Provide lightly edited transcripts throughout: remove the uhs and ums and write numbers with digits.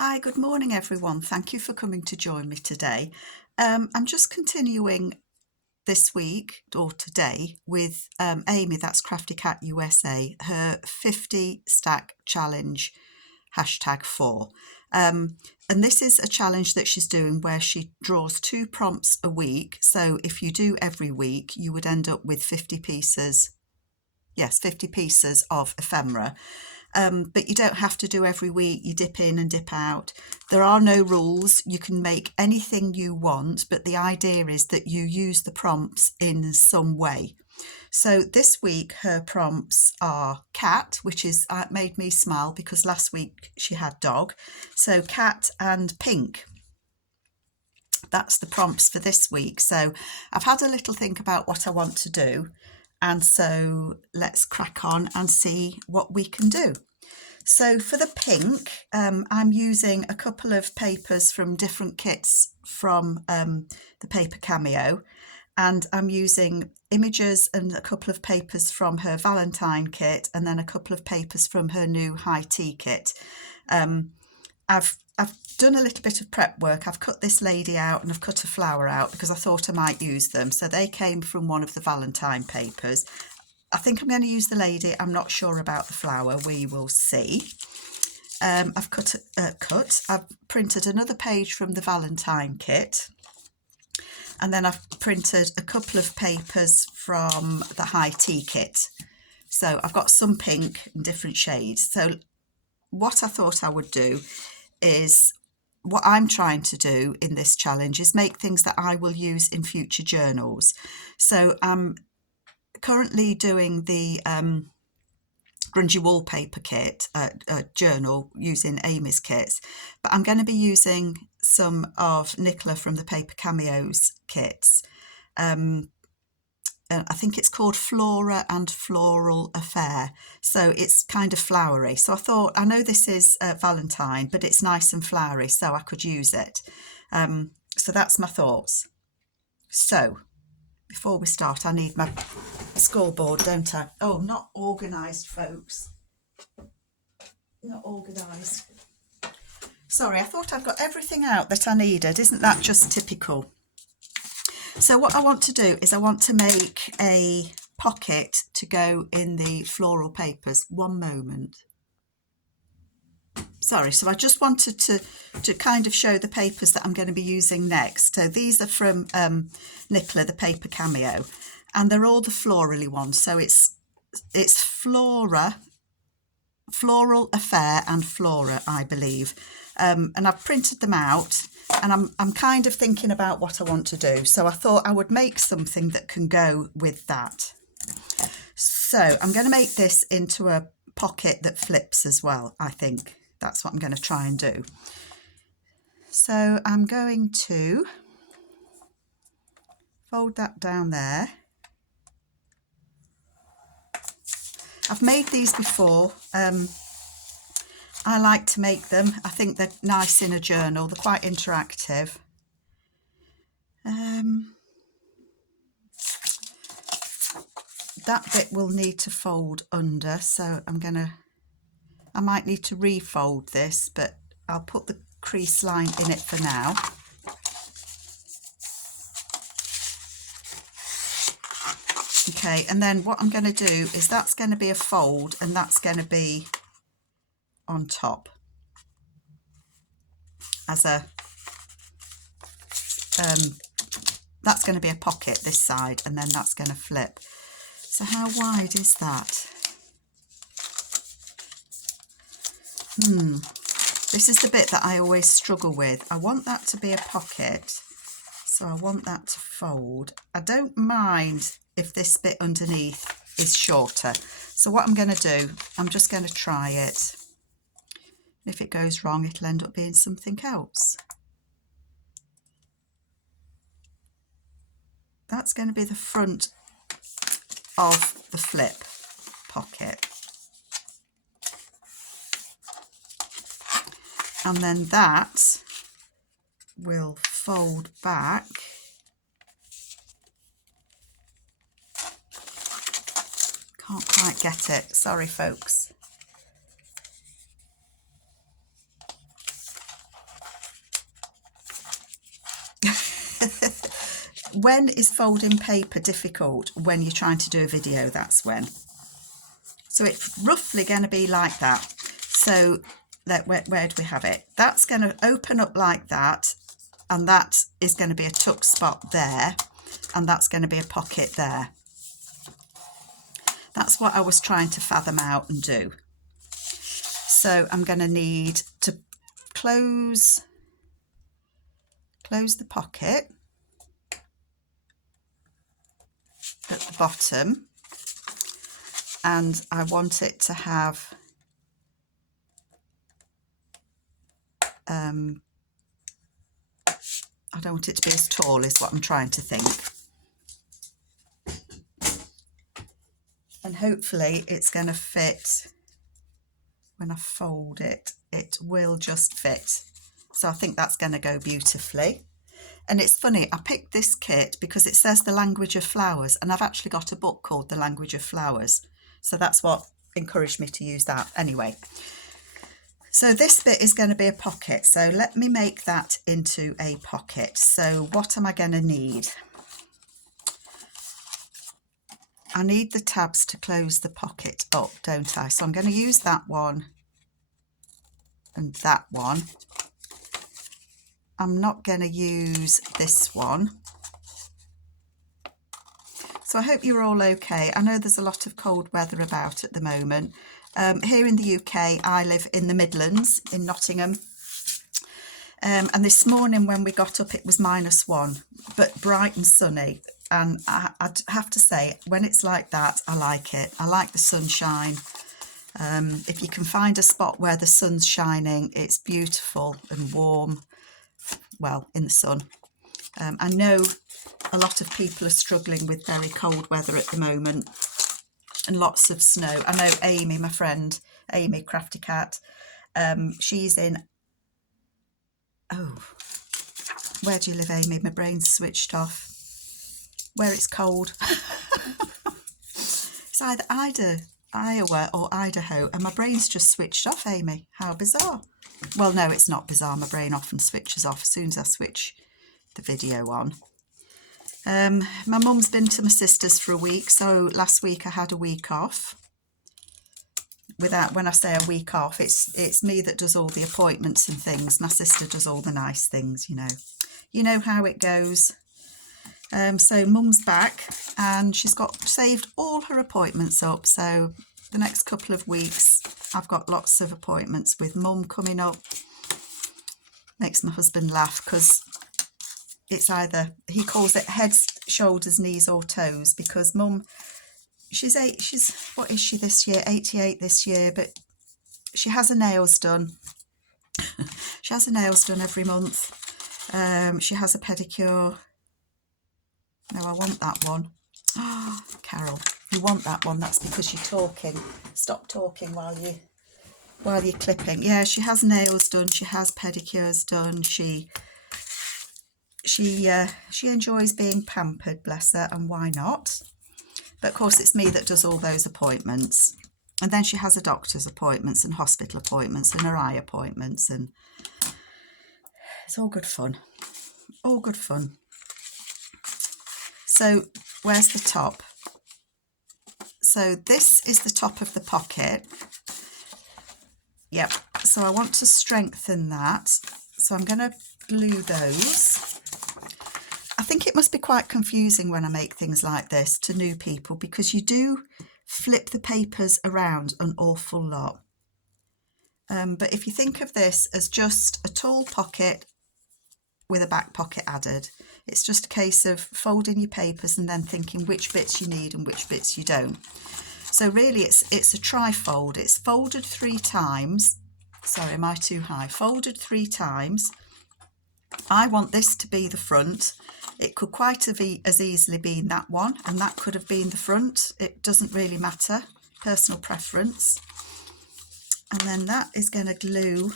Hi, good morning everyone. Thank you for coming to join me today. I'm just continuing this week or today with Amy, that's Crafty Cat USA, her 50 stack challenge #4. And this is a challenge that she's doing where she draws 2 prompts a week. So if you do every week, you would end up with 50 pieces. Yes, 50 pieces of ephemera. But you don't have to do every week. You dip in and dip out. There are no rules. You can make anything you want, but the idea is that you use the prompts in some way. So this week her prompts are cat, which is made me smile because last week she had dog. So cat and pink. That's the prompts for this week. So I've had a little think about what I want to do. And so let's crack on and see what we can do. So for the pink, I'm using a couple of papers from different kits from the Paper Cameo, and I'm using images and a couple of papers from her Valentine kit, and then a couple of papers from her new high tea kit. I've done a little bit of prep work. I've cut this lady out and I've cut a flower out because I thought I might use them. So they came from one of the Valentine papers. I think I'm going to use the lady. I'm not sure about the flower. We will see. I've I've printed another page from the Valentine kit. And then I've printed a couple of papers from the high tea kit. So I've got some pink in different shades. So what I thought I would do is, what I'm trying to do in this challenge is make things that I will use in future journals. So I'm currently doing the grungy wallpaper kit journal using Amy's kits, but I'm going to be using some of Nicola from the Paper Cameos kits. I think it's called Flora and Floral Affair, so it's kind of flowery. So I thought, I know this is Valentine, but it's nice and flowery, so I could use it. So that's my thoughts. So before we start, I need my scoreboard, don't I? Oh, not organised, folks. Not organised. Sorry, I thought I'd got everything out that I needed. Isn't that just typical? So what I want to do is I want to make a pocket to go in the floral papers. One moment. Sorry, so I just wanted to kind of show the papers that I'm going to be using next. So these are from Nicola, the Paper Cameo, and they're all the florally ones. So it's Floral Affair and Flora, I believe. And I've printed them out, and I'm kind of thinking about what I want to do. So I thought I would make something that can go with that. So I'm going to make this into a pocket that flips as well, I think. That's what I'm going to try and do. So I'm going to fold that down there. I've made these before. I like to make them. I think they're nice in a journal. They're quite interactive. That bit will need to fold under, so I might need to refold this, but I'll put the crease line in it for now. Okay, and then what I'm going to do is that's going to be a fold and that's going to be on top as a that's going to be a pocket this side, and then that's going to flip. So how wide is that? This is the bit that I always struggle with. I want that to be a pocket, so I want that to fold. I don't mind if this bit underneath is shorter. So what I'm going to do, I'm just going to try it. If it goes wrong, it'll end up being something else. That's going to be the front of the flip pocket. And then that will fold back. Can't quite get it. Sorry, folks. when is folding paper difficult? When you're trying to do a video, that's when. So it's roughly going to be like that. So that where do we have it? That's going to open up like that, and that is going to be a tuck spot there, and that's going to be a pocket there. That's what I was trying to fathom out and do. So I'm going to need to close the pocket at the bottom, and I want it to have I don't want it to be as tall, is what I'm trying to think. And hopefully it's going to fit. When I fold it, it will just fit. So I think that's going to go beautifully. And it's funny, I picked this kit because it says the language of flowers, and I've actually got a book called The Language of Flowers. So that's what encouraged me to use that anyway. So this bit is going to be a pocket. So let me make that into a pocket. So what am I going to need? I need the tabs to close the pocket up, don't I? So I'm going to use that one and that one. I'm not going to use this one. So I hope you're all okay. I know there's a lot of cold weather about at the moment. Here in the UK, I live in the Midlands, in Nottingham. And this morning when we got up, it was -1, but bright and sunny. And I'd have to say, when it's like that, I like it. I like the sunshine. If you can find a spot where the sun's shining, it's beautiful and warm, well, in the sun. I know a lot of people are struggling with very cold weather at the moment and lots of snow. I know Amy, my friend, Amy, Crafty Cat, she's in... Oh, where do you live, Amy? My brain's switched off. Where it's cold. It's either Iowa or Idaho, and my brain's just switched off, Amy. How bizarre. Well, no, it's not bizarre. My brain often switches off as soon as I switch the video on. My mum's been to my sister's for a week, so last week I had a week off. When I say a week off, it's me that does all the appointments and things. My sister does all the nice things, you know. You know how it goes. So mum's back, and she's got saved all her appointments up. So the next couple of weeks, I've got lots of appointments with mum coming up. Makes my husband laugh because it's either, he calls it heads, shoulders, knees or toes, because mum, she's what is she this year? 88 this year, but she has her nails done. She has her nails done every month. She has a pedicure. No, I want that one. Oh, Carol, you want that one. That's because you're talking. Stop talking while you're clipping. Yeah, she has nails done. She has pedicures done. She enjoys being pampered, bless her, and why not? But of course, it's me that does all those appointments. And then she has her doctor's appointments and hospital appointments and her eye appointments, and it's all good fun. All good fun. So where's the top? So this is the top of the pocket. Yep. So I want to strengthen that. So I'm going to glue those. I think it must be quite confusing when I make things like this to new people, because you do flip the papers around an awful lot. But if you think of this as just a tall pocket with a back pocket added, it's just a case of folding your papers and then thinking which bits you need and which bits you don't. So really it's a tri-fold. It's folded 3 times. Sorry, am I too high? Folded 3 times. I want this to be the front. It could quite as easily been that one, and that could have been the front. It doesn't really matter, personal preference. And then that is going to glue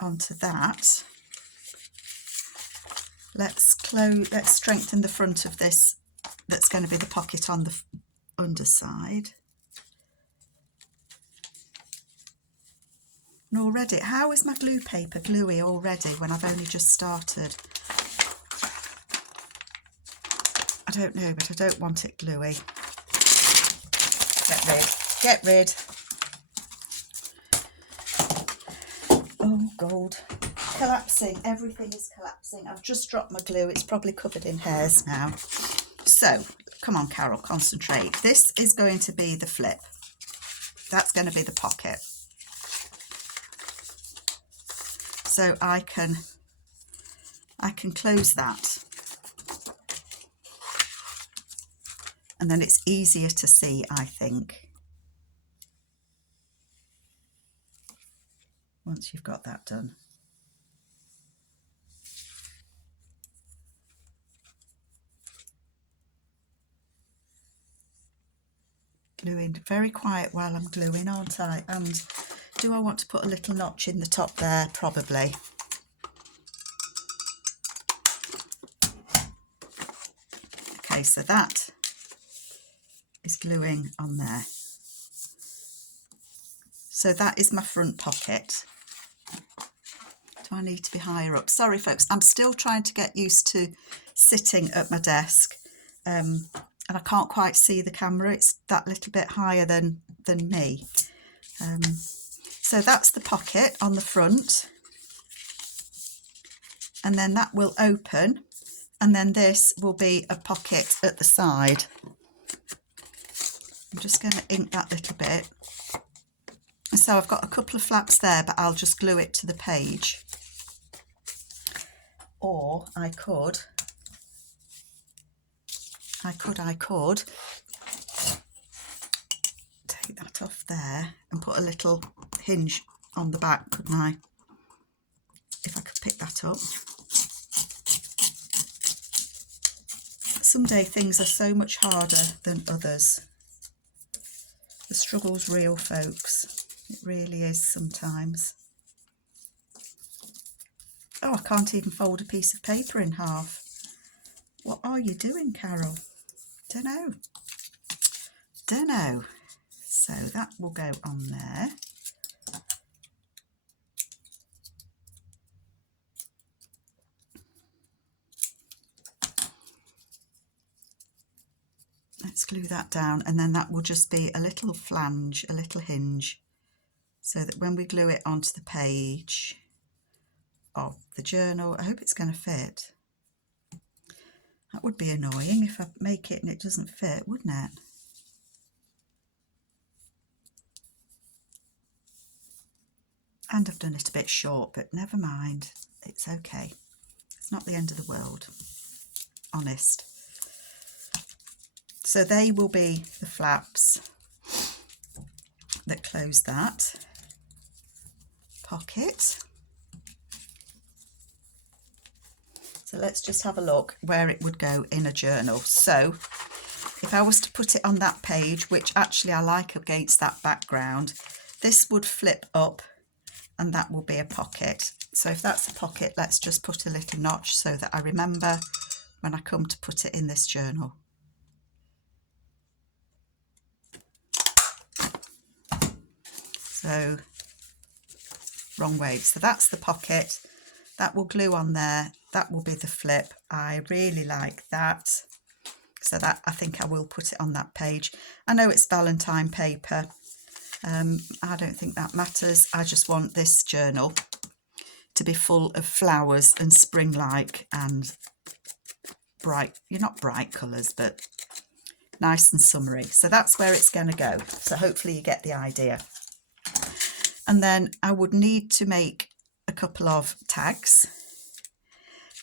onto that. Let's strengthen the front of this. That's going to be the pocket on the underside. And already, how is my glue paper gluey already when I've only just started? don't know, but I don't want it gluey. Get rid. Get rid. Oh, gold. Collapsing. Everything is collapsing. I've just dropped my glue. It's probably covered in hairs now. So, come on, Carol, concentrate. This is going to be the flip. That's going to be the pocket. So I can close that. And then it's easier to see, I think, once you've got that done. Gluing very quiet while I'm gluing, aren't I? And do I want to put a little notch in the top there? Probably. Okay, so that is gluing on there. So that is my front pocket. Do I need to be higher up? Sorry, folks, I'm still trying to get used to sitting at my desk. And I can't quite see the camera. It's that little bit higher than me. So that's the pocket on the front. And then that will open. And then this will be a pocket at the side. I'm just going to ink that little bit. So I've got a couple of flaps there, but I'll just glue it to the page. Or I could take that off there and put a little hinge on the back, couldn't I? If I could pick that up. Someday things are so much harder than others. The struggle's real, folks. It really is sometimes. Oh, I can't even fold a piece of paper in half. What are you doing, Carol? Dunno. So that will go on there. Let's glue that down, and then that will just be a little flange, a little hinge, so that when we glue it onto the page of the journal, I hope it's going to fit. That would be annoying if I make it and it doesn't fit, wouldn't it? And I've done it a bit short, but never mind. It's okay. It's not the end of the world. Honest. So they will be the flaps that close that pocket. So let's just have a look where it would go in a journal. So if I was to put it on that page, which actually I like against that background, this would flip up and that will be a pocket. So if that's a pocket, let's just put a little notch so that I remember when I come to put it in this journal. So wrong way. So that's the pocket. That will glue on there. That will be the flip. I really like that. So that, I think I will put it on that page. I know it's Valentine paper. I don't think that matters. I just want this journal to be full of flowers and spring-like and bright, not bright colours, but nice and summery. So that's where it's going to go. So hopefully you get the idea. And then I would need to make a couple of tags.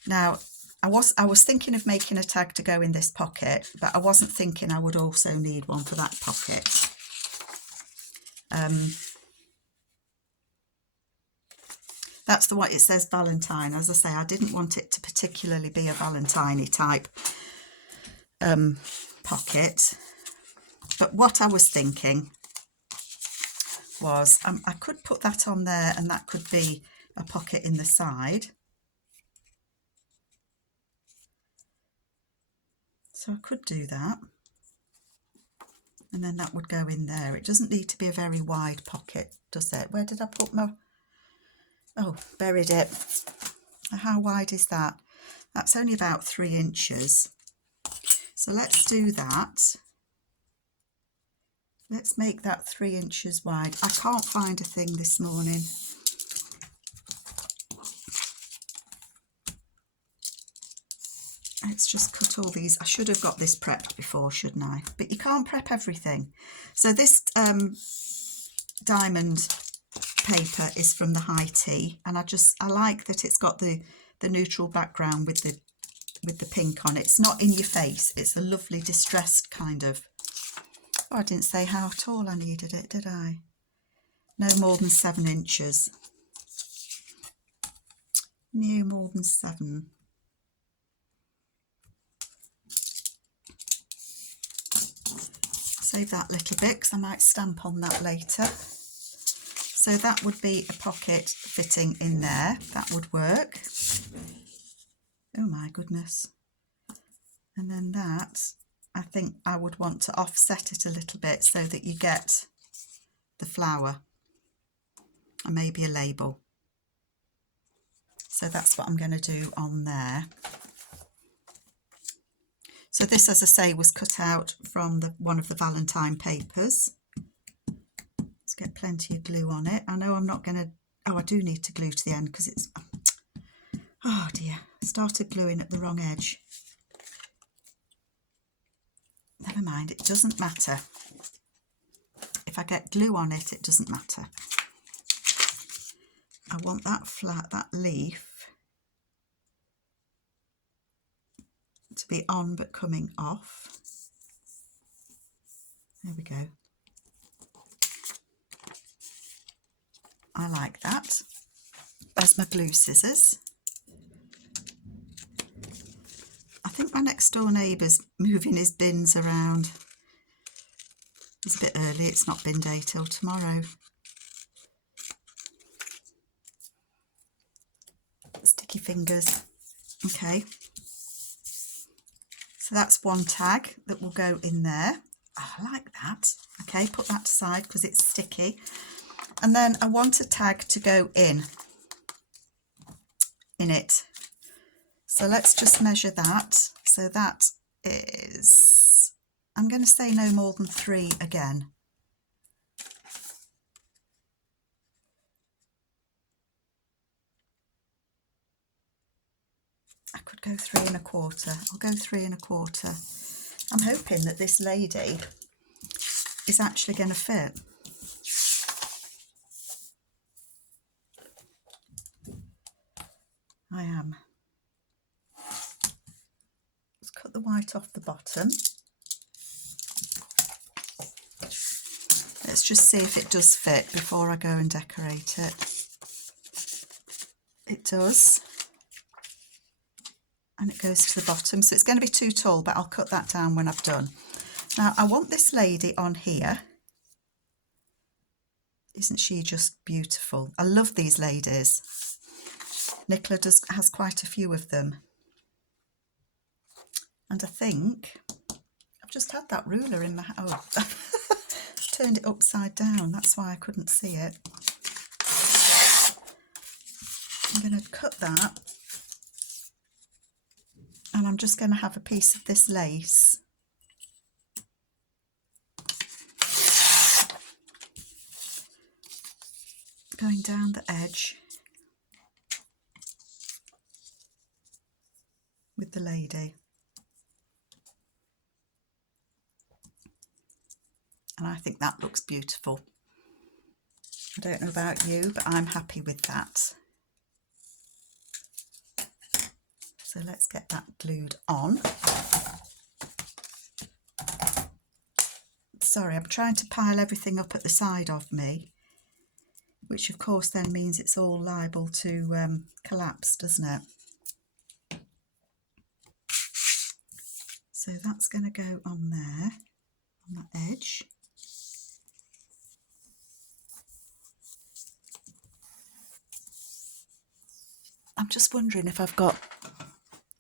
Now, I was thinking of making a tag to go in this pocket, but I wasn't thinking I would also need one for that pocket. That's the one, it says Valentine. As I say, I didn't want it to particularly be a Valentine-y type pocket. But what I was thinking was I could put that on there and that could be a pocket in the side. So I could do that. And then that would go in there. It doesn't need to be a very wide pocket, does it? Where did I put my... Oh, buried it. How wide is that? That's only about 3 inches. So let's do that. Let's make that 3 inches wide. I can't find a thing this morning. Let's just cut all these. I should have got this prepped before, shouldn't I? But you can't prep everything. So this diamond paper is from the High Tea, and I like that it's got the neutral background with the pink on it. It's not in your face. It's a lovely distressed kind of. Oh, I didn't say how tall I needed it, did I? No more than 7 inches. No more than 7. Save that little bit because I might stamp on that later. So that would be a pocket fitting in there. That would work. Oh my goodness. And then that, I think I would want to offset it a little bit so that you get the flower and maybe a label. So that's what I'm going to do on there. So this, as I say, was cut out from one of the Valentine papers. Let's get plenty of glue on it. I know I'm not going to... Oh, I do need to glue to the end because it's... Oh dear, I started gluing at the wrong edge. Never mind, it doesn't matter. If I get glue on it, it doesn't matter. I want that leaf to be on but coming off. There we go. I like that. There's my glue scissors. I think my next door neighbour's moving his bins around. It's a bit early, it's not bin day till tomorrow. Sticky fingers. Okay. So that's one tag that will go in there. Oh, I like that. Okay, put that aside because it's sticky. And then I want a tag to go in it. So let's just measure that. So that is, I'm going to say no more than 3 again. I could go 3 1/4. I'll go 3 1/4. I'm hoping that this lady is actually going to fit. I am. Let's cut the white off the bottom. Let's just see if it does fit before I go and decorate it. It does. And it goes to the bottom, so it's going to be too tall, but I'll cut that down when I've done. Now I want this lady on here. Isn't she just beautiful? I love these ladies. Nicola has quite a few of them. And I think I've just had that ruler in my hand. Oh, turned it upside down. That's why I couldn't see it. I'm going to cut that. And I'm just going to have a piece of this lace. Going down the edge with the lady. And I think that looks beautiful. I don't know about you, but I'm happy with that. So let's get that glued on. Sorry, I'm trying to pile everything up at the side of me, which of course then means it's all liable to collapse, doesn't it? So that's going to go on there, on that edge. I'm just wondering if I've got,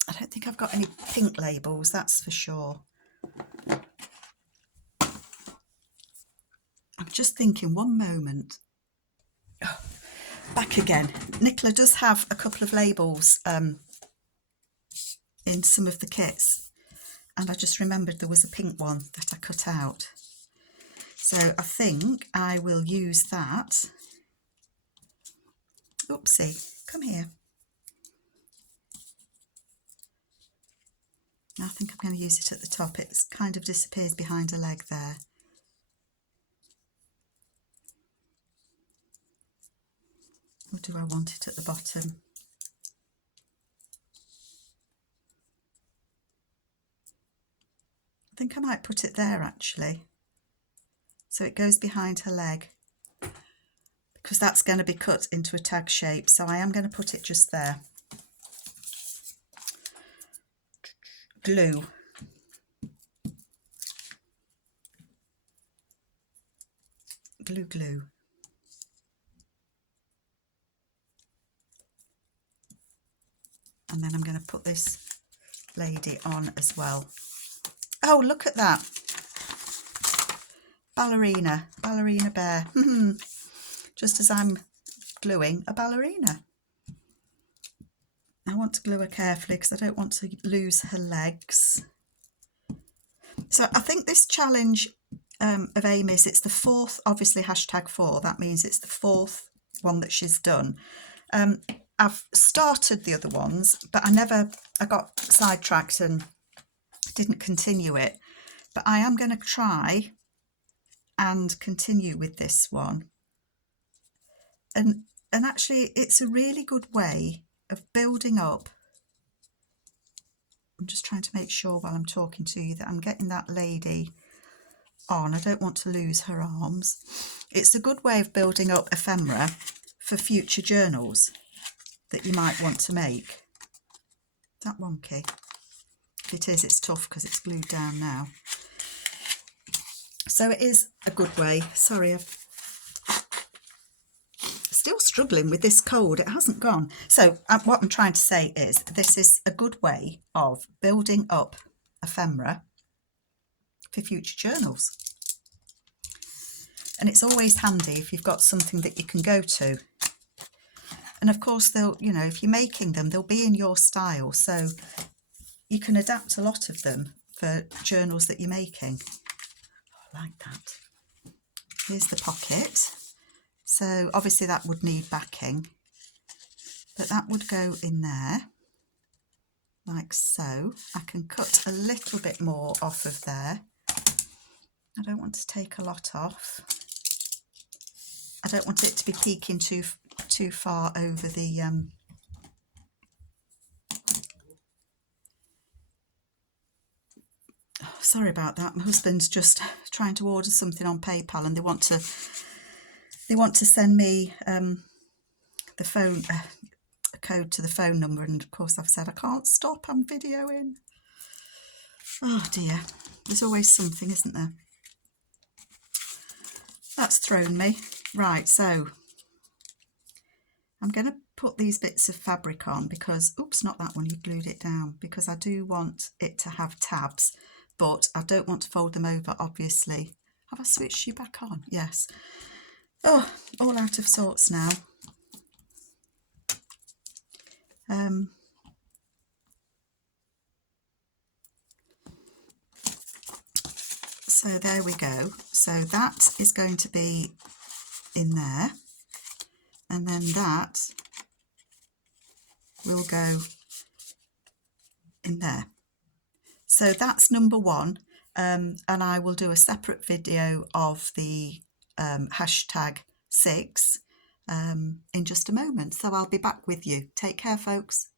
I don't think I've got any pink labels, that's for sure. I'm just thinking, one moment. Oh, back again. Nicola does have a couple of labels in some of the kits, and I just remembered there was a pink one that I cut out. So I think I will use that. Oopsie, come here. I think I'm going to use it at the top. It kind of disappears behind a leg there. Or do I want it at the bottom? I think I might put it there actually. So it goes behind her leg, because that's going to be cut into a tag shape. So I am going to put it just there. Glue. Glue, glue. And then I'm going to put this lady on as well. Oh, look at that. Ballerina bear. Just as I'm gluing a ballerina. I want to glue her carefully because I don't want to lose her legs. So I think this challenge of Amy's, it's the fourth, obviously #4, that means it's the fourth one that she's done. I've started the other ones, but I got sidetracked and didn't continue it. But I am going to try and continue with this one. And actually it's a really good way of building up. I'm just trying to make sure while I'm talking to you that I'm getting that lady on. I don't want to lose her arms. It's a good way of building up ephemera for future journals that you might want to make. Is that wonky? If it is, it's tough because it's glued down now. So it is a good way. Sorry, I'm still struggling with this cold. It hasn't gone. So what I'm trying to say is this is a good way of building up ephemera for future journals. And it's always handy if you've got something that you can go to. And of course, they'll, you know, if you're making them, they'll be in your style. So you can adapt a lot of them for journals that you're making. Oh, like that. Here's the pocket. So obviously that would need backing, but that would go in there like so. I can cut a little bit more off of there. I don't want to take a lot off. I don't want it to be peeking too far over the oh, sorry about that. My husband's just trying to order something on PayPal, and they want to send me the phone a code to the phone number, and of course I've said I can't stop, I'm videoing. Oh dear, there's always something, isn't there? That's thrown me. Right, so I'm going to put these bits of fabric on because, oops, not that one, you glued it down, because I do want it to have tabs, but I don't want to fold them over, obviously. Have I switched you back on? Yes. Oh, all out of sorts now. So there we go. So that is going to be in there, and then that will go in there. So that's number one, and I will do a separate video of the #6 in just a moment. So I'll be back with you. Take care, folks.